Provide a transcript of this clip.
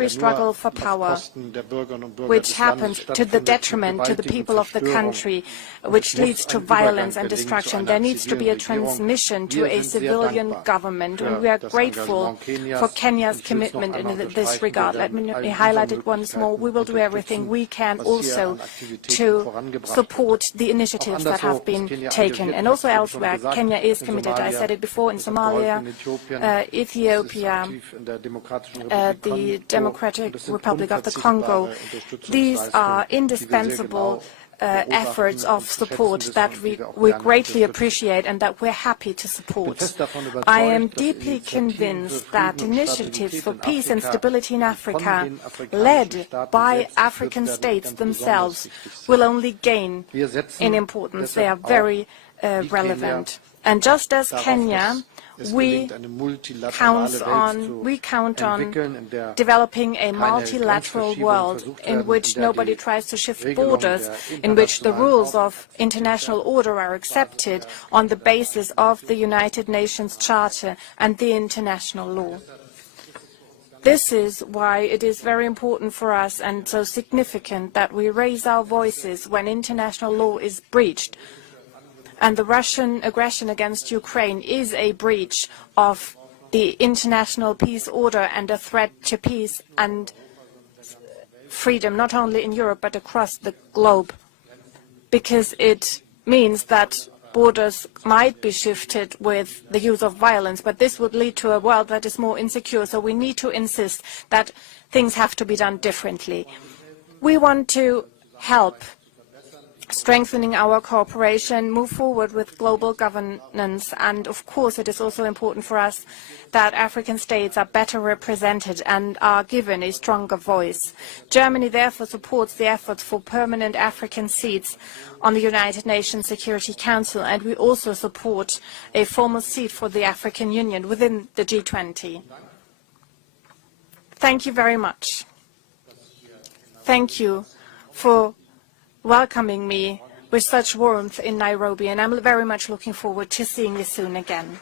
every struggle for power, which happens to the detriment to the people of the country, which leads to violence and destruction. There needs to be a transmission to a civilian government, and we are grateful for Kenya's commitment in this regard. Let me highlight it once more. We will do everything we can also to support the initiatives that have been taken. And also elsewhere, Kenya is committed. I said it before, in Somalia, Ethiopia, the Democratic Republic of the Congo. These are indispensable efforts of support that we greatly appreciate and that we're happy to support. I am deeply convinced that initiatives for peace and stability in Africa, led by African states themselves, will only gain in importance. They are very relevant. And just as Kenya, we count on developing a multilateral world in which nobody tries to shift borders, in which the rules of international order are accepted on the basis of the United Nations Charter and the international law. This is why it is very important for us and so significant that we raise our voices when international law is breached. And the Russian aggression against Ukraine is a breach of the international peace order and a threat to peace and freedom, not only in Europe but across the globe, because it means that borders might be shifted with the use of violence, but this would lead to a world that is more insecure. So we need to insist that things have to be done differently. We want to help strengthening our cooperation, move forward with global governance, and of course it is also important for us that African states are better represented and are given a stronger voice. Germany therefore supports the efforts for permanent African seats on the United Nations Security Council, and we also support a formal seat for the African Union within the G20. Thank you very much. Thank you for welcoming me with such warmth in Nairobi, and I'm very much looking forward to seeing you soon again.